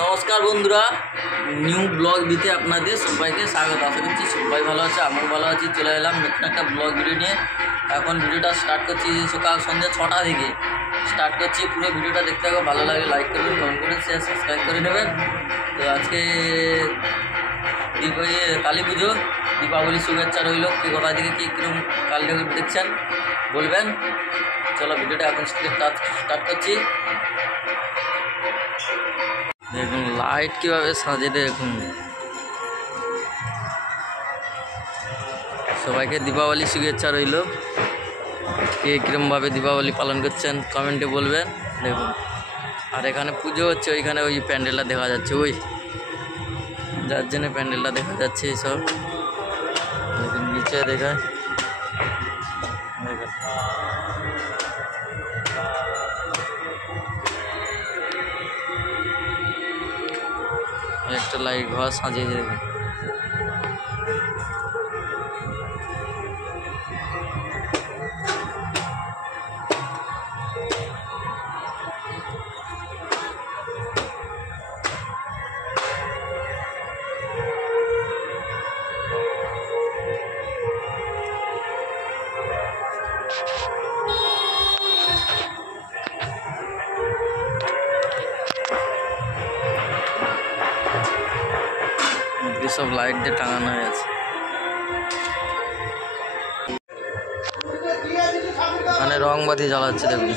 নমস্কার বন্ধুরা, new blog দিতে আপনাদের সবাইকে স্বাগত। আশা করছি সবাই ভালো আছে, আমিও ভালো আছি। চলে এলাম নতুন একটা ব্লগ ভিডিও নিয়ে। এখন ভিডিওটা স্টার্ট করছি সকাল সন্ধ্যে 6টা থেকে স্টার্ট করছি। পুরো ভিডিওটা দেখতে হবে, ভালো লাগে লাইক করবেন, কমেন্ট করবেন, শেয়ার সাবস্ক্রাইব করে নেবেন। তো আজকে কালী পুজো, দীপাবলি শুভেচ্ছা রইল। কে কোথায় থেকে কী কীরকম কালী ঠাকুর দেখছেন বলবেন। চলো ভিডিওটা এখন স্টার্ট করছি। দেখুন লাইট কীভাবে সাজে, দেখুন। সবাইকে দীপাবলি শুভেচ্ছা রইল। কে কীরকমভাবে দীপাবলি পালন করছেন কমেন্টে বলবেন। দেখুন, আর এখানে পুজো হচ্ছে, ওইখানে ওই প্যান্ডেলটা দেখা যাচ্ছে, ওই যার জন্য প্যান্ডেলটা দেখা যাচ্ছে। এইসব দেখুন নিচে দেখায়, দেখুন একটা লাইট ঘর সাজিয়ে দেখুন। সব লাইট দিয়ে টাঙানো হয়ে আছে। মানে রংবাতি জ্বালাচ্ছে, দেখুন।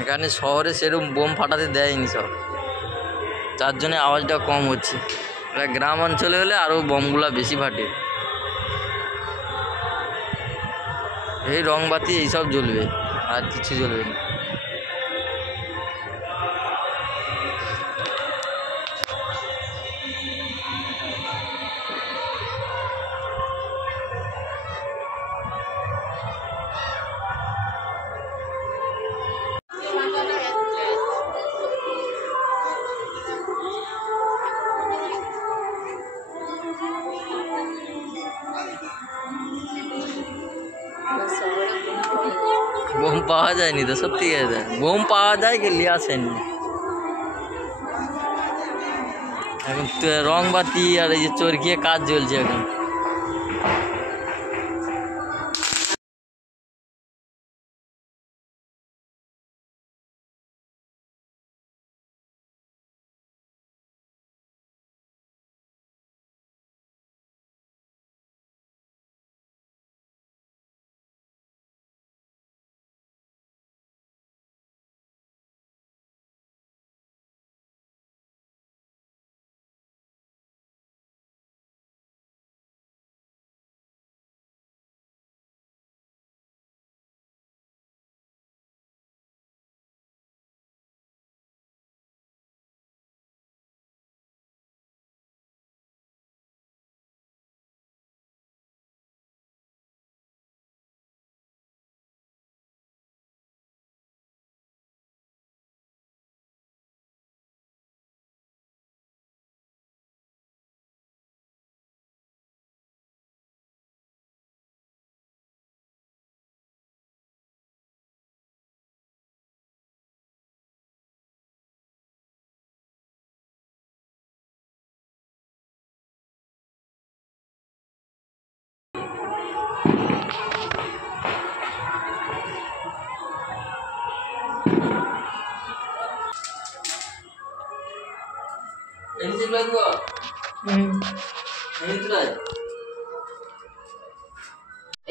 এখানে শহরে সেরকম বোম ফাটাতে দেয়নি সব, যার জন্য আওয়াজটা কম হচ্ছে। গ্রাম অঞ্চলে হলে আরও বোমগুলা বেশি ফাটে। এই রংবাতি এইসব জ্বলবে, আর কিছু জ্বলবে না। বোম পাওয়া যায়নি তো, সত্যি গেছে। বোম পাওয়া যায়, কে লিয়ে আসেনি। এখন রংবাতি আর এই যে চরকিয়ে কাজ জ্বলছে এখন।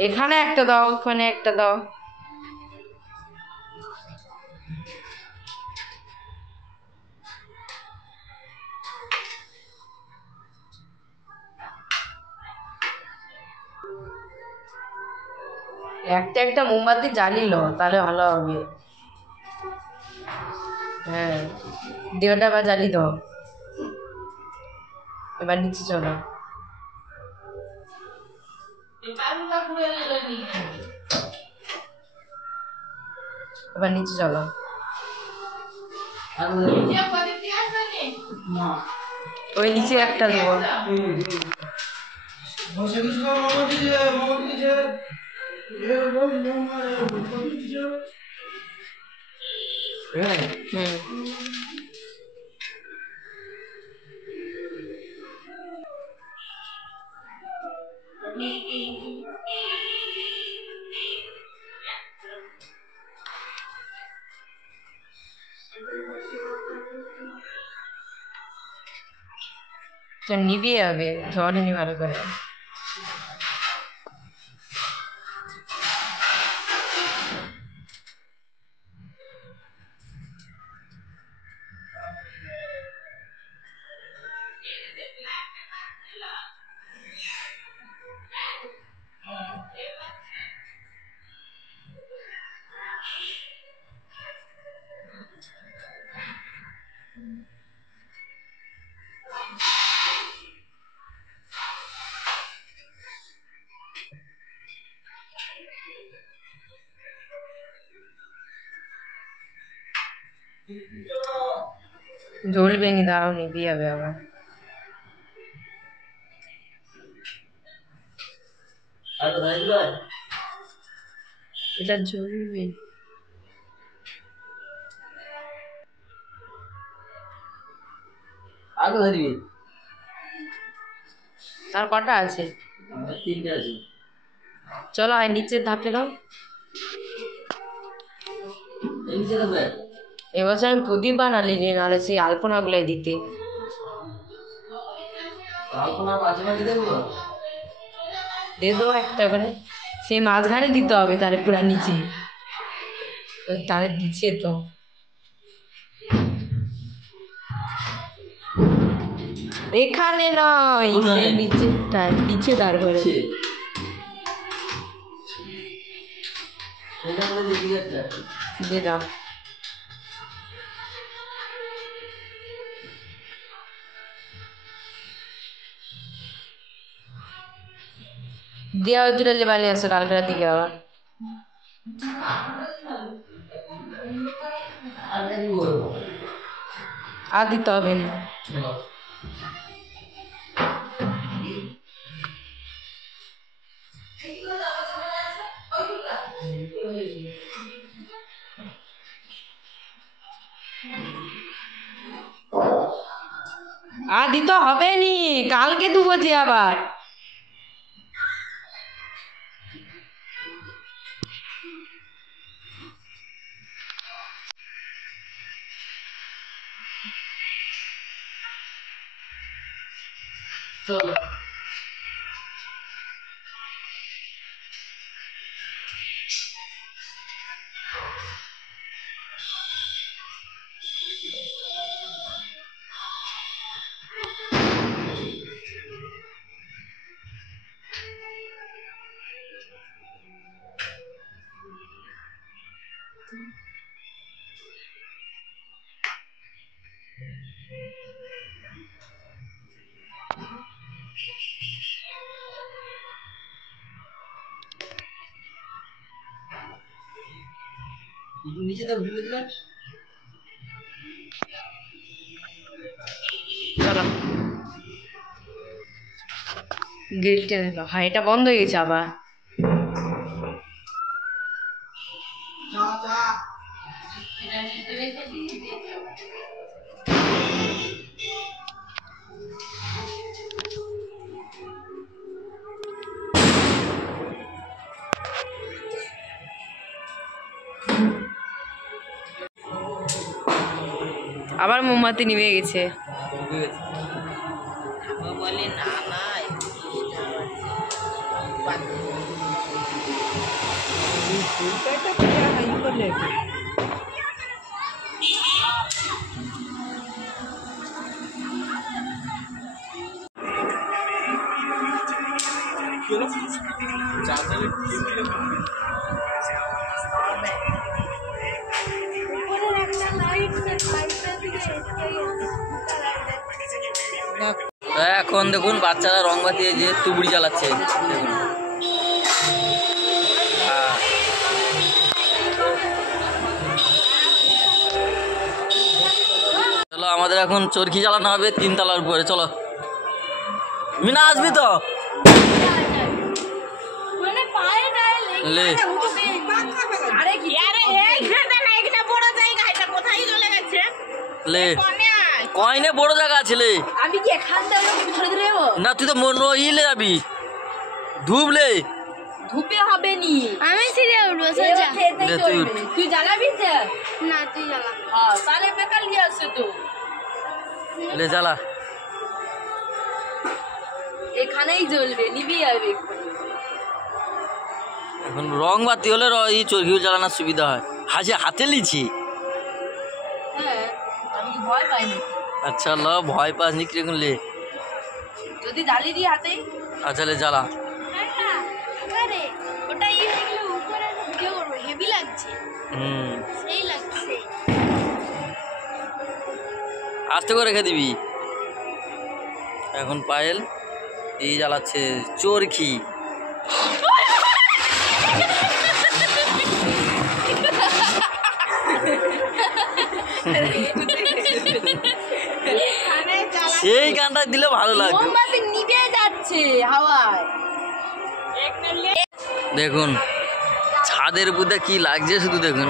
এখানে একটা দাও, ওখানে একটা দাও। একটা মোমবাতি জ্বালিল, তাহলে ভালো হবে। হ্যাঁ, দেওয়াটা আবার জ্বালি দাও। এবার নিচে চলো। এবার নিচে চলো। ওই নিচে একটা দেবো। তো নিবি হবে ধরেনি ভালো করে। জ্বলবে নি, দাঁড়াও নিবি হবে আবার। এটা জ্বলবে। তার কটা আছে? চলো আর নিচের ধাপে দাও। এবছর আমি প্রদীপ বানালি রে, নাহলে সেই আলপনা গুলাই দিতে। দিয়ে দেবো একটা করে, সেই মাঝখানে দিতে হবে, তাহলে পুরা নিচে। তাহলে দিচ্ছে তো এখানে নয়, নিচে দাঁড় করে। দিয়ে দাও। দিয়া ওই দুটো লেবারে আসো কালকের দিকে আবার। আর দিতে হবে না। আর দিতে হবে নি, কালকে দেবো যে আবার। চলো চলো গ্রিল টেনে দাও। হ্যাঁ, এটা বন্ধ হয়ে গেছে আবার। আবার মোমবাতি নিভে গেছে। বলে না না এখন দেখুন বাচ্চারা রংবাতি যে তুবড়ি জ্বালাচ্ছে দেখুন। চলো আমাদের এখন চরকি জ্বালানো হবে 3 তলার উপরে। চলো মিনা আসবি তো? ले আরে কি আরে এইখানে না একটা বড় জায়গা এটা কোথায় চলে গেছে ले কয়নে বড় জায়গা আছে ले আমি কি এখান থেকে ধরে ধরে যাবো না তুই তো মনো ইলে যাবি ধূপ ले ধুপে হবে নি আমি সিরে উঠবো সোজা ले তুই উঠ। তুই জ্বালাবি তো না তুই জ্বালা হ্যাঁ তাহলে বেকার নিয়ে আসছে তো ले জ্বালা এখানেই জ্বলবে নিবি যাবে এখন রং বাতি হলে এই চরকিও জ্বালানোর সুবিধা হয় হাতে লিছি হ্যাঁ আমি কি ভয় পাইনি আচ্ছা ল ভয় পাস নি কিরকম ले যদি জ্বালিয়ে দিই হাতে আচ্ছা ले জ্বালা আরে ওটা ই হয়ে গেলে উপরে ভিডিও করবো হেভি লাগছে সেই লাগছে আস্তে করে রেখে দিবি এখন পায়েল এই জ্বালাচ্ছে চরকি এখানে জ্বালা সেই গানটা দিলে ভালো লাগবে মোমবাতি নিভে যাচ্ছে হাওয়ায় দেখুন ছাদের বুদ্ধে কি লাগছে শুধু দেখুন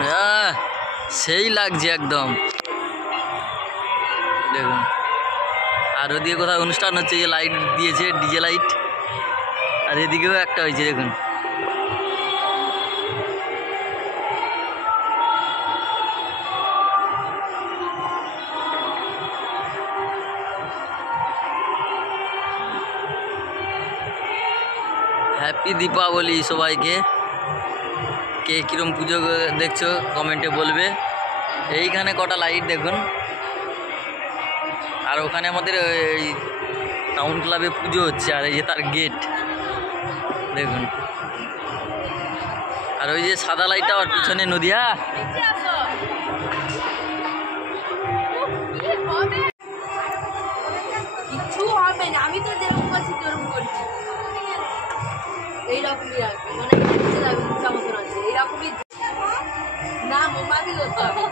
সেই লাগছে একদম দেখুন আর ওদিকে কোথাও অনুষ্ঠান হচ্ছে যে লাইট দিয়েছে ডিজে লাইট আর এদিকেও একটা হয়েছে দেখুন হ্যাপি দীপাবলি সবাইকে কে কিরম পুজো দেখছো কমেন্টে বলবে এইখানে কটা লাইট দেখুন আর ওখানে আমাদের এই টাউন ক্লাবে পুজো হচ্ছে আর এই যে তার গেট দেখুন আর ওই যে সাদা লাইটটা আর পিছনে নদিয়া নিচে আসো কিছু হবে না আমি তো যেরকম করছি তেরকম করছি এইরকমই রাখবে মানে নিচে যাবে ইচ্ছা মতন আছে এইরকমই না মোমবাতি ধরতে হবে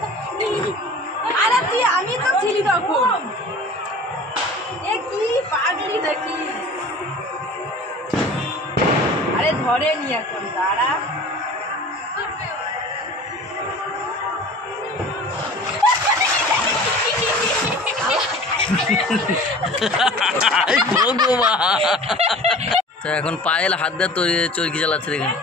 আরে তুই আমি তো ছিলি তখন এ কি পাগলি দেখি আরে ধরে নি এখন দাঁড়া ভগবান তো এখন পায়েল হাত দিয়ে চরকি চালাচ্ছে দেখুন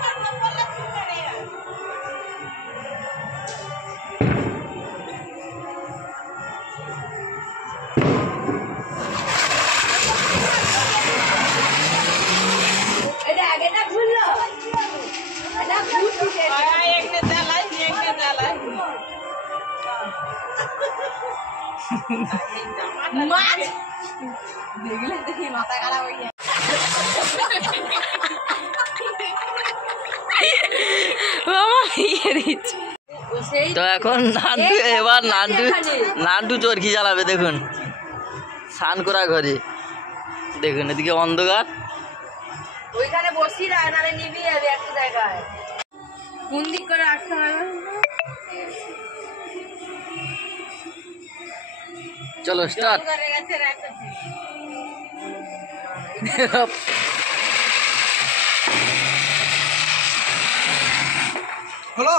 এটা আগেটা খুললো এটা খুলছি একটা জ্বালাই একটা জ্বালাই মাছ দেখলে দেখি মাথা খারাপ হয়ে যায় তো এখন নান্টু এবার নান্টু চরকি জ্বালাবে দেখুন স্নান করা ঘরে দেখুন এদিকে অন্ধকার ওইখানে বসি না নালে নিবি যাবে একটা জায়গায় কোন দিক করে রাখতে হবে চলো স্টার্ট করে গেছে রাখছি হলো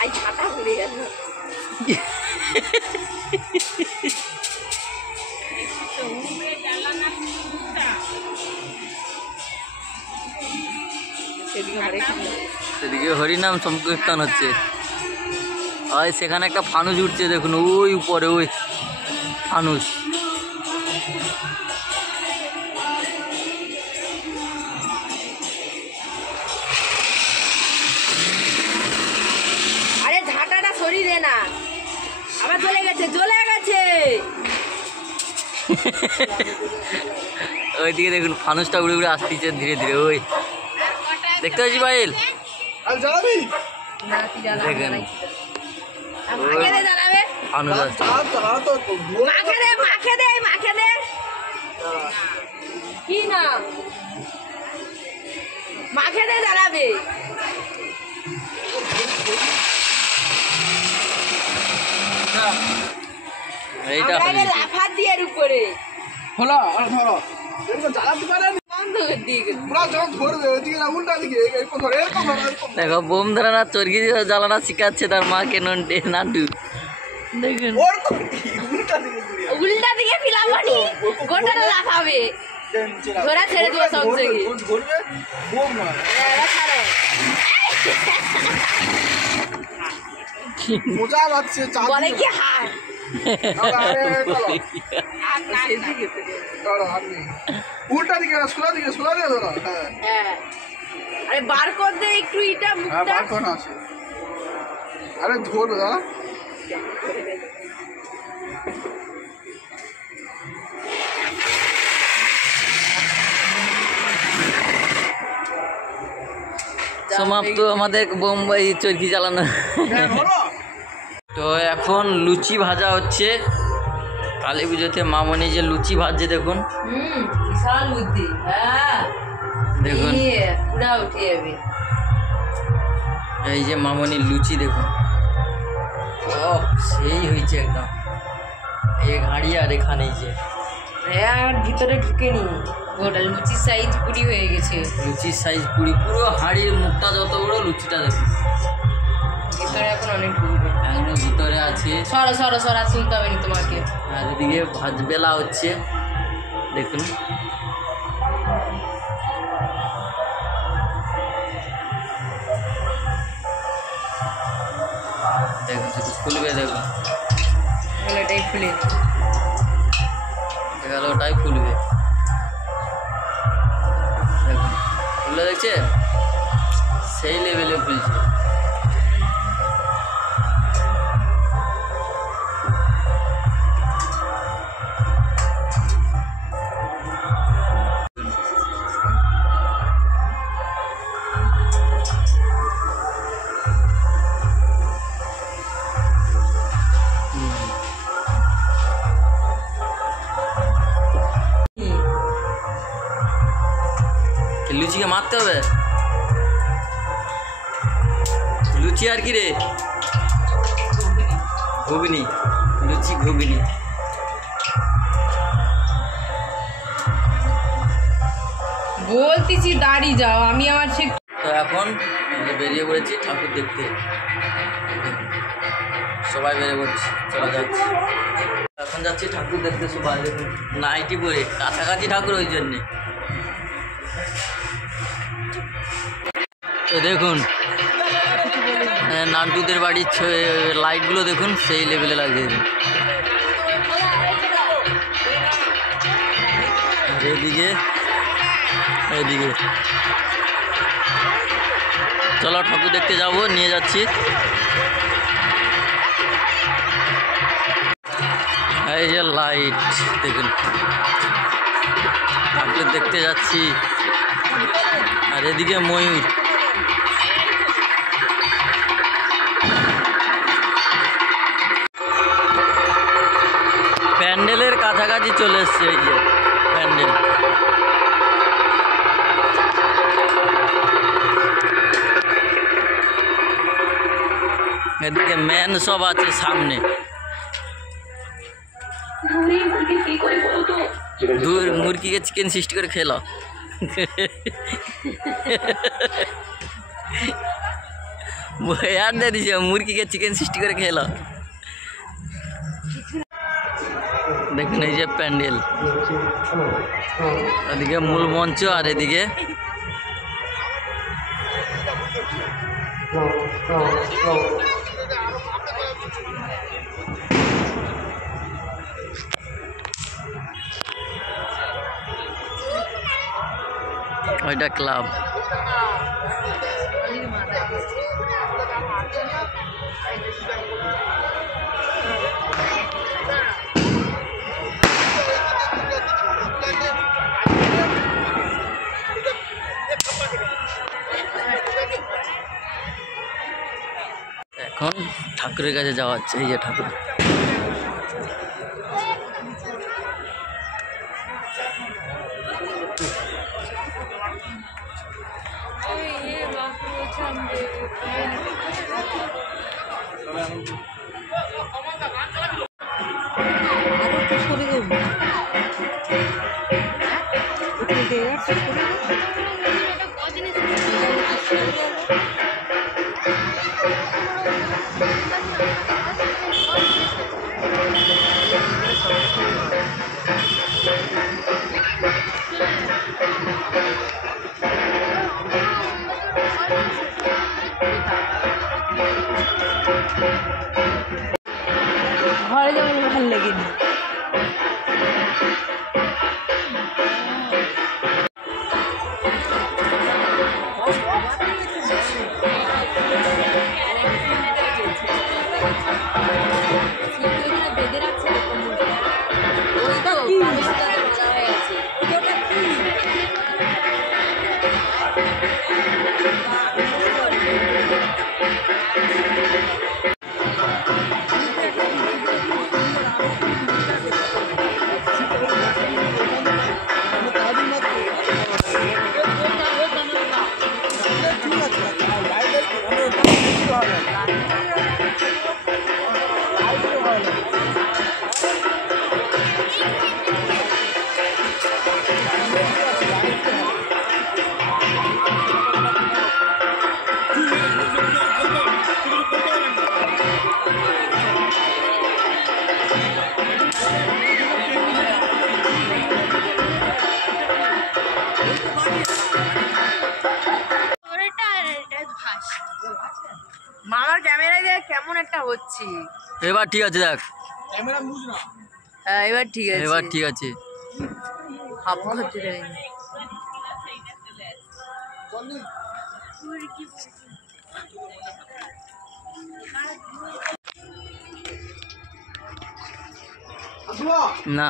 আই ছাতা ভরে গেল সেদিকে হরিনাম সংকীর্তন হচ্ছে আর সেখানে একটা ফানুস উঠছে দেখুন ওই উপরে ওই ফানুস আরে ঝাঁটাটা সরিয়ে দে না আবার জ্বলে গেছে ওইদিকে দেখুন ফানুসটা উড়ে উড়ে আসতেছে ধীরে ধীরে ওই দেখতে পাচ্ছি পাইল আর জ্বালাবি না তুই জ্বালা দেখেন মাখে দে জ্বালাবে ফানুস আসছে মাখে দে কি না মাখে দে জ্বালাবে এইটা আমরা হয়ে গেছে। লাফা দিয়ে এর উপরে হলো আর ধরো এরকম জ্বালাতে পারে বন্ধ করে দিয়ে গেছে। পুরা যখন ধরবে ওইদিকে না উল্টা দিকে এরকম ধরে এরকম ধরো এরকম দেখো বোম ধরানা চরকি জ্বালানা শিখাচ্ছে তার মাকে নান্টু দেখুন ওরকম উল্টা দিকে ঘুরিয়ে উল্টা দিকে ফিলামনি গোটাটা লাফাবে ধরা ছেড়ে দিও সব থেকে ধরবে বোম না এরা ছাড়ো মজা লাগছে চাঁদ বলে কি হার উল্টা দিকে না সোলা দিকে ধরো হ্যাঁ হ্যাঁ আরে বার কর দে একটু এটা হ্যাঁ মুখটা বার করা আছে আরে ধরো দাদা সমাপ্ত আমাদের বোম্বাই চরকি জ্বালানো হ্যাঁ ধরো তো এখন লুচি ভাজা হচ্ছে কালী পুজোতে মামনি যে লুচি ভাজছে দেখুন বিশাল বুদ্ধি হ্যাঁ দেখুন পুরা উঠে যাবে এই যে মামনি লুচি দেখুন ও সেই হয়েছে একদম এই ঘাড়ি আর এখানেই যে হ্যাঁ আর ভিতরে ঢুকেনি ওটা লুচির সাইজ পুরি হয়ে গেছে লুচির সাইজ পুরি পুরো হাড়ির মুখটা যত বড় লুচিটা দেখুন ভিতরে এখন অনেক ঢুকবে এখনো ভিতরে আছে সরো সরো সরা তুলতে হবে না তোমাকে আর এদিকে ভাজ বেলা হচ্ছে দেখুন দেখুন শুধু ফুলবে দেখুন বলে এটাই খুলে গেল ওটাই ফুলবে দেখুন ফুলে দেখছে সেই লেভেলে ফুলছে লুচিকে মারতে হবে লুচি আর কি রে ঘুগনি লুচি ঘুগনি বলতেছি দাঁড়িয়ে যাও আমি আমার সে তো এখন বেরিয়ে পড়েছি ঠাকুর দেখতে সবাই বেরিয়ে পড়ছি চলে যাচ্ছি এখন যাচ্ছি ঠাকুর দেখতে সবাই দেখুন নাইটি পরে কাছাকাছি ঠাকুর ওই জন্যে তো দেখুন নান্টুদের বাড়ির লাইটগুলো দেখুন সেই লেভেলে লাগছে দেখুন এদিকে এদিকে চলো ঠাকুর দেখতে যাবো নিয়ে যাচ্ছি এই যে লাইট দেখুন ঠাকুর দেখতে যাচ্ছি আর এদিকে ময়ূর প্যান্ডেলের কাছাকাছি চলে এসছে এই যে প্যান্ডেল এদিকে ম্যান সব আছে সামনে দূর মুরগিকে চিকেন সৃষ্টি করে খেলো আর দিয়ে দিছে মুরগিকে চিকেন সৃষ্টি করে খেলো দেখুন এই যে প্যান্ডেল এদিকে মূল মঞ্চ আর এদিকে ওইটা ক্লাব এখন ঠাকুরের কাছে যাওয়া হচ্ছে এই যে ঠাকুর ঘরে যেমন ভালো লাগেনি। বেঁধে রাখছে ওই তো হয়ে গেছে। মামার ক্যামেরায় দেখ কেমন একটা হচ্ছে। এবার ঠিক আছে দেখ, ক্যামেরা বুঝ না। হ্যাঁ এবার ঠিক আছে। এবার ঠিক আছে। হাফ হচ্ছে দেখ। আসবো না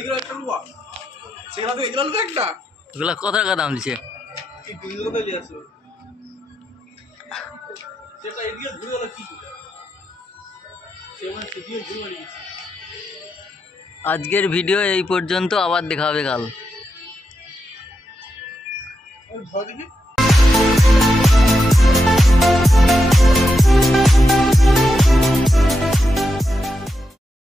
এগুলো একটা লুয়া সেগুলো তো এগুলো একটা এগুলা কত টাকা দাম দিচ্ছে? এগুলো তো নিয়ে আসো সেটা এদিকে ঘুরে গেল কি করে সেমন সেদিকে ঘুরে গেছে। আজকের ভিডিও এই পর্যন্ত, আবার দেখা হবে কাল। ধর দেখি